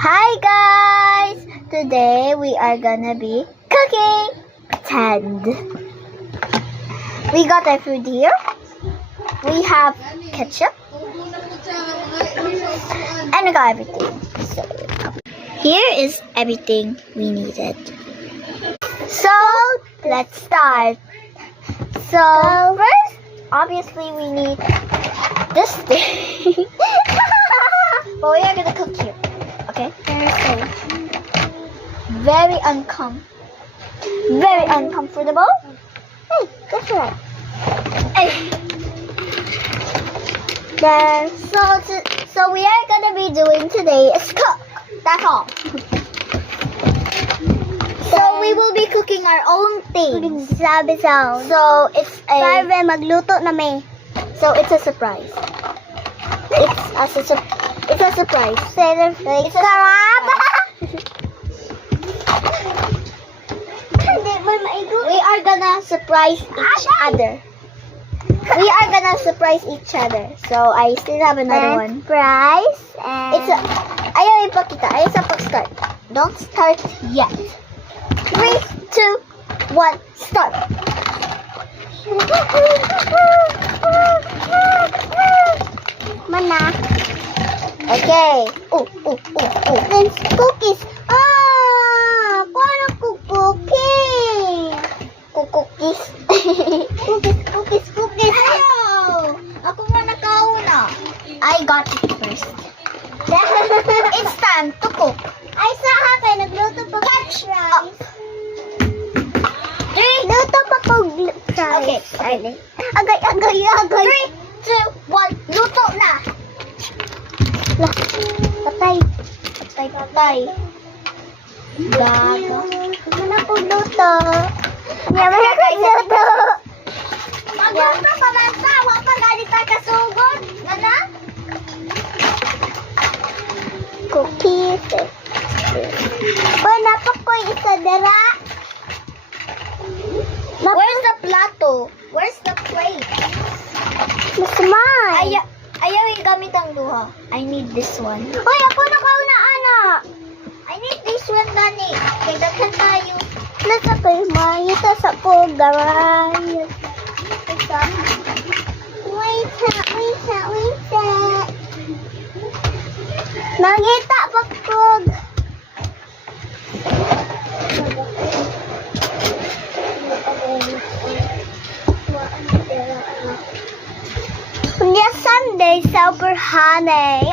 Hi guys! Today we are gonna be cooking. Pretend. We got our food here. We have ketchup. And we got everything. So here is everything we needed. So let's start. So first, obviously we need this thing. But we are gonna cook here. Okay? Very uncomfortable. Hey, that's right. Hey. There. So we are gonna be doing today is cook. That's all. So we will be cooking our own things. So it's a magluto na may. So it's a surprise. It's a surprise. It's a surprise. We are gonna surprise each other. We are gonna surprise each other. So I still have another one. Surprise. And It's a. Ayaw ipakita. Ayaw sa pag-start. Don't start yet. 3, 2, 1, start. mana? Okay. Then cookies. Ah, paano cookie? Cookies. Cookies. Ayaw! Ako nga nakauna. I got it first. It's time to cook. Ay, sa akin, nagluto pa catch rice. 3, Luto pa po Okay. rice. Agay. 3, 2, 1, luto na. Lah, patay. Patay. Gaga. Mana po luto? Yaman na kayo luto. Magluto pa lang sa. Huwag pa galit tayo kasugod. Nana? Cookies. Oh, napakoy isa dara. Where's the plato? Where's the plate? Masmay. Ayaw gamit ang duha. I need this one. Hoy, ako nakauna, anak. I need this one, Dani. Kaya daghan tayo. Nasa kay Mayo, sa ko, garay. Wait. Nangita pa ko. Kunya Sunday, super honey.